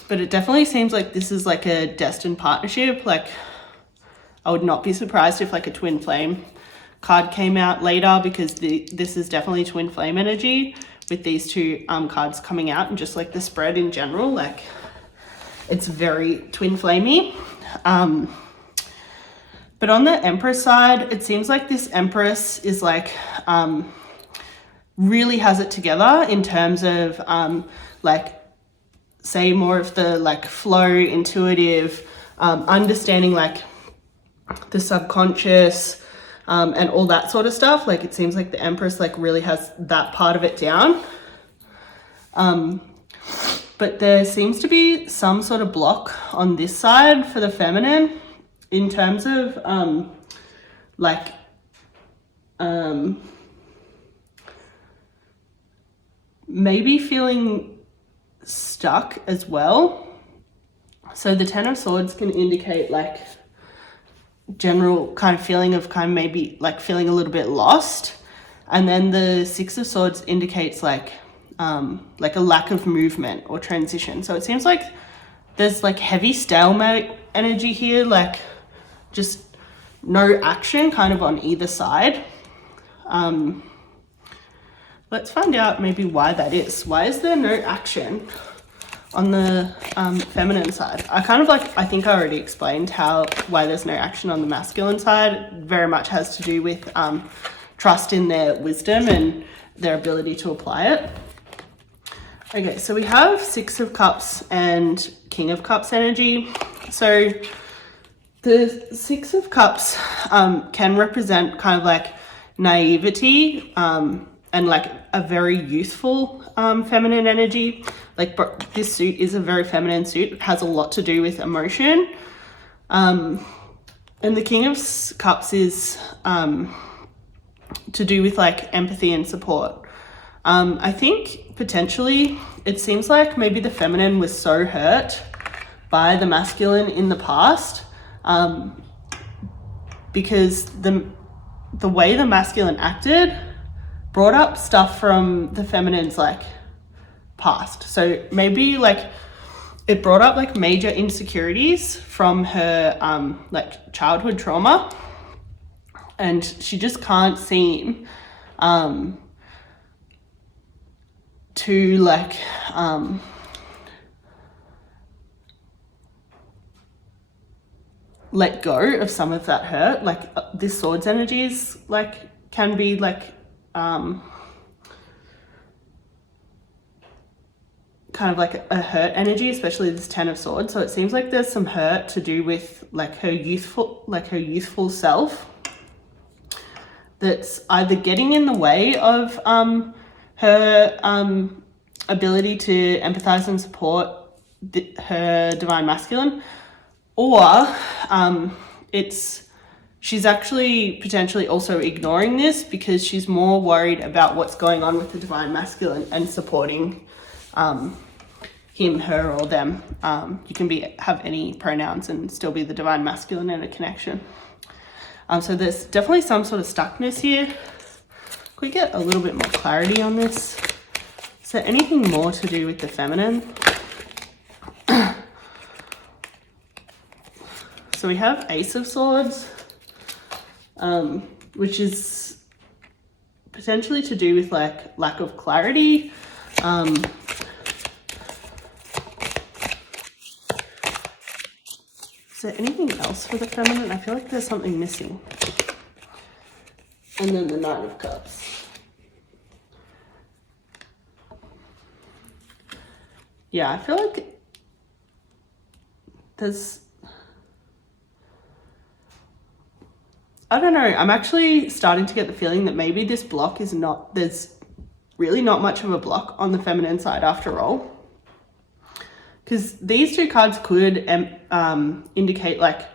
But it definitely seems like this is like a destined partnership. Like, I would not be surprised if like a twin flame card came out later, because this is definitely twin flame energy with these two cards coming out, and just like the spread in general, like it's very twin flamey. But on the Empress side, it seems like this Empress is like really has it together in terms of like, say, more of the like flow, intuitive, understanding like the subconscious and all that sort of stuff. Like, it seems like the Empress like really has that part of it down. But there seems to be some sort of block on this side for the feminine in terms of maybe feeling stuck as well. So the Ten of Swords can indicate like general kind of feeling of kind of maybe like feeling a little bit lost, and then the Six of Swords indicates like a lack of movement or transition. So it seems like there's like heavy stalemate energy here, like just no action kind of on either side. Let's find out maybe why that is. Why is there no action on the feminine side. I think I already explained why there's no action on the masculine side. It very much has to do with trust in their wisdom and their ability to apply it. Okay, so we have Six of Cups and King of Cups energy. So the Six of Cups can represent kind of like naivety and like a very youthful feminine energy. Like this suit is a very feminine suit. It has a lot to do with emotion. And the King of Cups is to do with like empathy and support. I think potentially it seems like maybe the feminine was so hurt by the masculine in the past because the way the masculine acted brought up stuff from the feminine's like past. So maybe like it brought up like major insecurities from her like childhood trauma, and she just can't seem to like let go of some of that hurt. Like this Swords energy is like can be like kind of like a hurt energy, especially this Ten of Swords. So it seems like there's some hurt to do with like her youthful self that's either getting in the way of her ability to empathize and support her divine masculine, or she's actually potentially also ignoring this because she's more worried about what's going on with the divine masculine and supporting him, her, or them. You can have any pronouns and still be the divine masculine in a connection. So there's definitely some sort of stuckness here. Can we get a little bit more clarity on this? Is there anything more to do with the feminine? So we have Ace of Swords, which is potentially to do with like lack of clarity. Is there anything else for the feminine? I feel like there's something missing. And then the Nine of Cups. Yeah, I feel like I don't know, I'm actually starting to get the feeling that maybe this block there's really not much of a block on the feminine side after all. Because these two cards could indicate like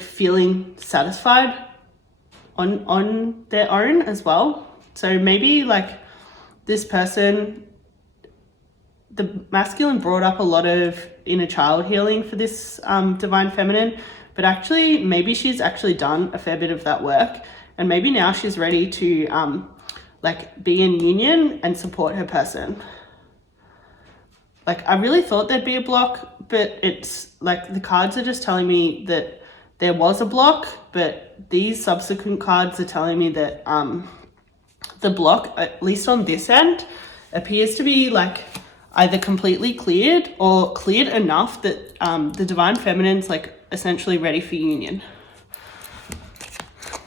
feeling satisfied on their own as well. So maybe like this person, the masculine brought up a lot of inner child healing for this divine feminine, but actually maybe she's actually done a fair bit of that work, and maybe now she's ready to like be in union and support her person. Like I really thought there'd be a block, but it's like the cards are just telling me that there was a block, but these subsequent cards are telling me that the block, at least on this end, appears to be like either completely cleared or cleared enough that the divine feminine's like essentially ready for union.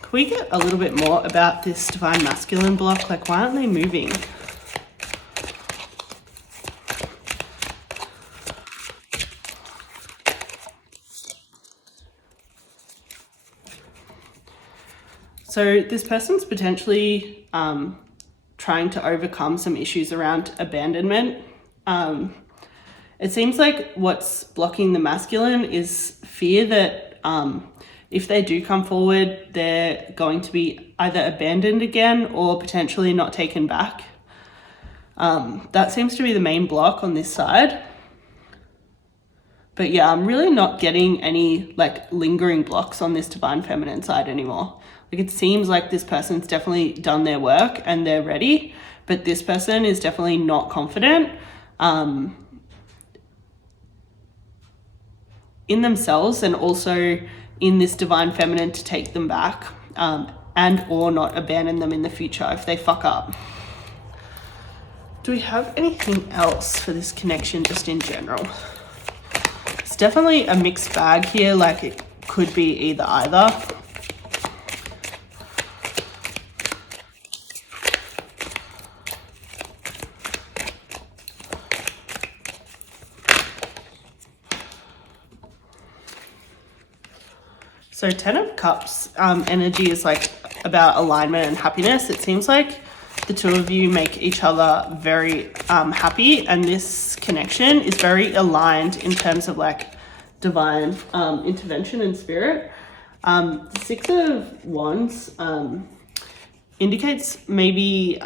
Can we get a little bit more about this divine masculine block? Like why aren't they moving? So this person's potentially trying to overcome some issues around abandonment. It seems like what's blocking the masculine is fear that if they do come forward, they're going to be either abandoned again or potentially not taken back. That seems to be the main block on this side. But yeah, I'm really not getting any like lingering blocks on this divine feminine side anymore. Like it seems like this person's definitely done their work and they're ready, but this person is definitely not confident in themselves and also in this divine feminine to take them back and or not abandon them in the future if they fuck up. Do we have anything else for this connection just in general? It's definitely a mixed bag here, like it could be either. So 10 of Cups energy is like about alignment and happiness. It seems like the two of you make each other very happy, and this connection is very aligned in terms of like divine intervention and spirit. The 6 of Wands indicates maybe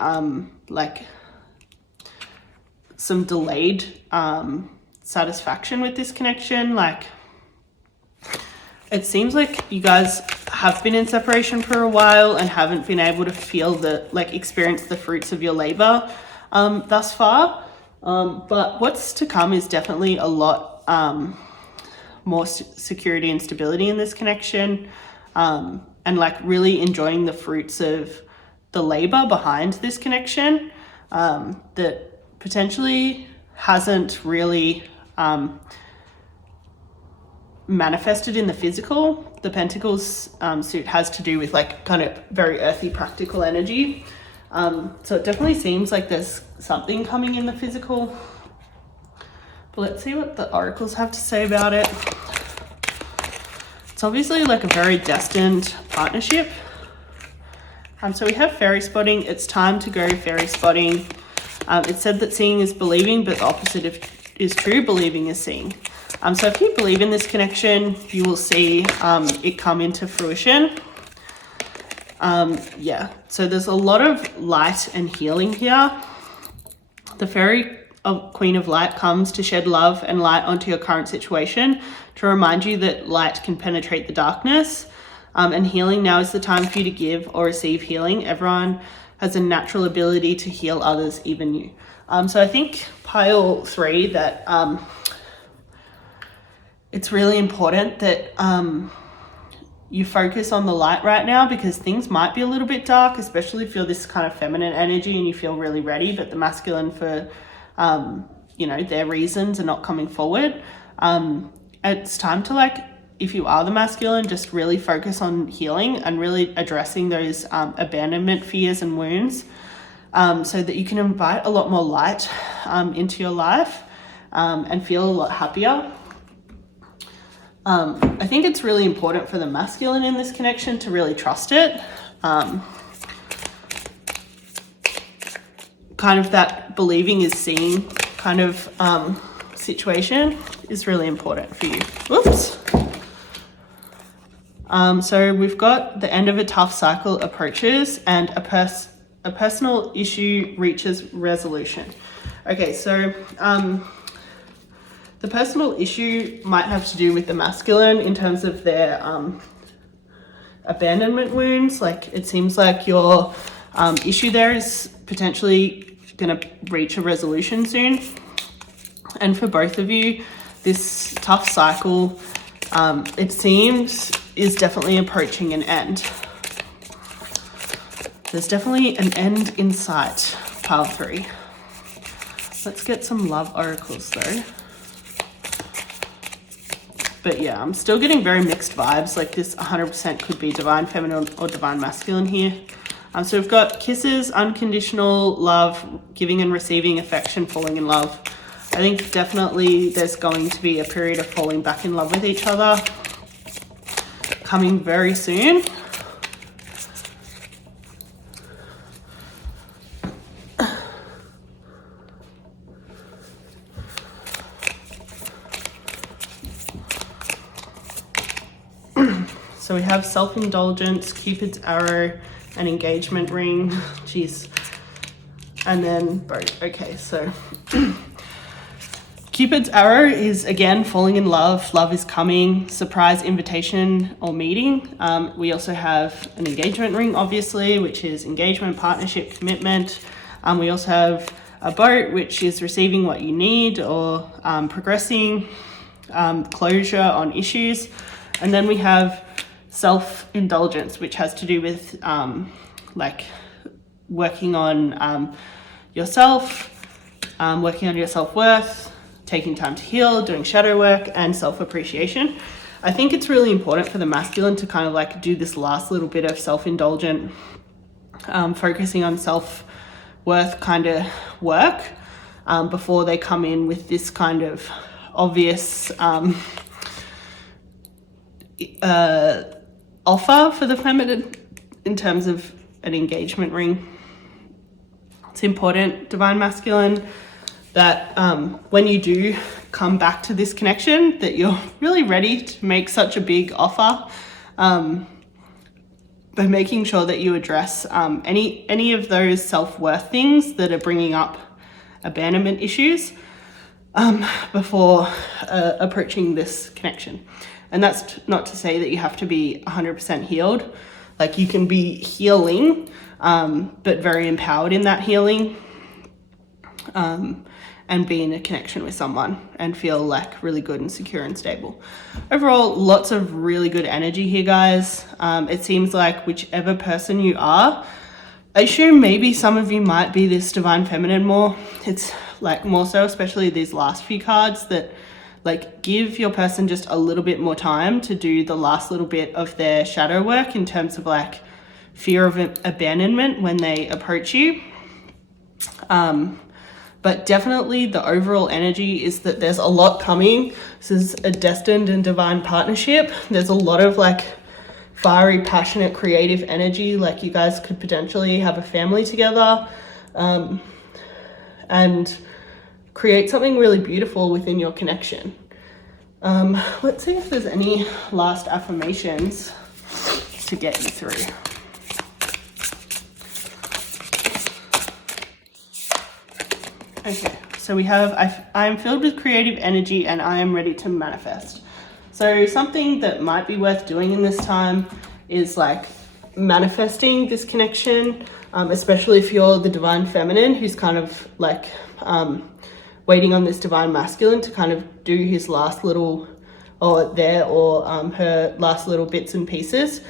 like some delayed satisfaction with this connection. Like it seems like you guys have been in separation for a while and haven't been able to feel experience the fruits of your labor thus far. But what's to come is definitely a lot more security and stability in this connection, and like really enjoying the fruits of the labor behind this connection that potentially hasn't really manifested in the physical. The Pentacles suit has to do with like kind of very earthy practical energy, so it definitely seems like there's something coming in the physical, but let's see what the oracles have to say about it. It's obviously like a very destined partnership. So we have fairy spotting. It's time to go fairy spotting. It said that seeing is believing, but the opposite is true. Believing is seeing. So if you believe in this connection, you will see it come into fruition. Yeah, so there's a lot of light and healing here. The fairy Queen of Light comes to shed love and light onto your current situation, to remind you that light can penetrate the darkness. And healing, now is the time for you to give or receive healing. Everyone has a natural ability to heal others, even you. So I think pile 3 that it's really important that you focus on the light right now, because things might be a little bit dark, especially if you're this kind of feminine energy and you feel really ready, but the masculine, for you know, their reasons, are not coming forward. It's time to, like, if you are the masculine, just really focus on healing and really addressing those abandonment fears and wounds, so that you can invite a lot more light into your life and feel a lot happier. I think it's really important for the masculine in this connection to really trust it. Kind of that believing is seeing kind of situation is really important for you. Whoops. So we've got the end of a tough cycle approaches, and a personal issue reaches resolution. Okay, so the personal issue might have to do with the masculine in terms of their abandonment wounds. Like, it seems like your issue there is potentially going to reach a resolution soon. And for both of you, this tough cycle, it seems, is definitely approaching an end. There's definitely an end in sight, pile 3. Let's get some love oracles though. But yeah, I'm still getting very mixed vibes. Like, this 100% could be divine feminine or divine masculine here. So we've got kisses, unconditional love, giving and receiving affection, falling in love. I think definitely there's going to be a period of falling back in love with each other coming very soon. So we have self-indulgence, Cupid's arrow, an engagement ring. Jeez. And then boat. Okay, so Cupid's arrow is, again, falling in love. Love is coming. Surprise invitation or meeting. We also have an engagement ring, obviously, which is engagement, partnership, commitment. We also have a boat, which is receiving what you need or progressing, closure on issues. And then we have self-indulgence, which has to do with like working on yourself, working on your self-worth, taking time to heal, doing shadow work, and self-appreciation. I think it's really important for the masculine to kind of like do this last little bit of self-indulgent, focusing on self-worth kind of work before they come in with this kind of obvious offer for the feminine in terms of an engagement ring. It's important, divine masculine, that when you do come back to this connection, that you're really ready to make such a big offer, by making sure that you address any of those self-worth things that are bringing up abandonment issues before approaching this connection. And that's not to say that you have to be 100% healed. Like, you can be healing, but very empowered in that healing, and be in a connection with someone and feel like really good and secure and stable. Overall, lots of really good energy here, guys. It seems like whichever person you are, I assume maybe some of you might be this divine feminine more. It's like more so, especially these last few cards, that like give your person just a little bit more time to do the last little bit of their shadow work in terms of like fear of abandonment when they approach you. But definitely the overall energy is that there's a lot coming. This is a destined and divine partnership. There's a lot of like fiery, passionate, creative energy. Like, you guys could potentially have a family together, and create something really beautiful within your connection. Let's see if there's any last affirmations to get you through. Okay, so we have, I am filled with creative energy and I am ready to manifest. So something that might be worth doing in this time is like manifesting this connection, especially if you're the divine feminine who's kind of like waiting on this divine masculine to kind of do his last little, or her last little bits and pieces.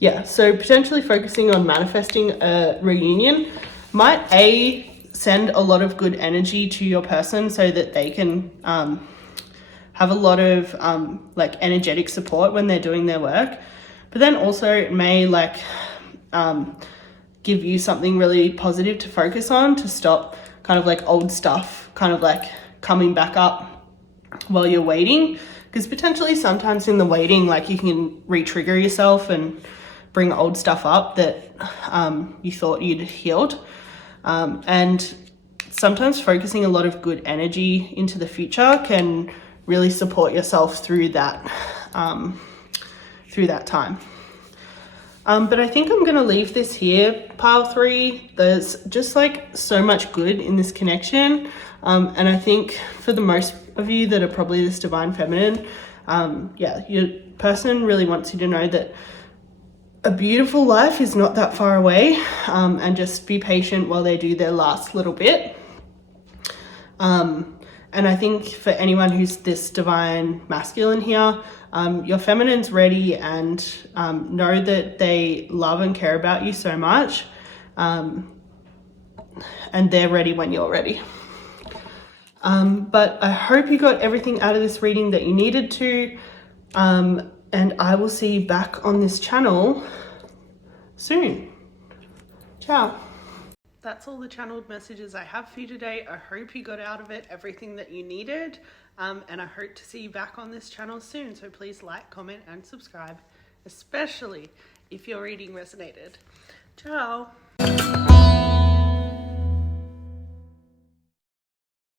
Yeah, so potentially focusing on manifesting a reunion might send a lot of good energy to your person so that they can have a lot of like energetic support when they're doing their work. But then also it may like give you something really positive to focus on, to stop kind of like old stuff kind of like coming back up while you're waiting. Because potentially sometimes in the waiting, like, you can re-trigger yourself and bring old stuff up that you thought you'd healed. And sometimes focusing a lot of good energy into the future can really support yourself through that time. But I think I'm going to leave this here, pile 3. There's just like so much good in this connection. And I think for the most of you that are probably this divine feminine, your person really wants you to know that a beautiful life is not that far away, and just be patient while they do their last little bit. And I think for anyone who's this divine masculine here, your feminine's ready, and know that they love and care about you so much, and they're ready when you're ready. But I hope you got everything out of this reading that you needed to, and I will see you back on this channel soon. Ciao. That's all the channeled messages I have for you today. I hope you got out of it everything that you needed, and I hope to see you back on this channel soon. So please like, comment, and subscribe, especially if your reading resonated. Ciao.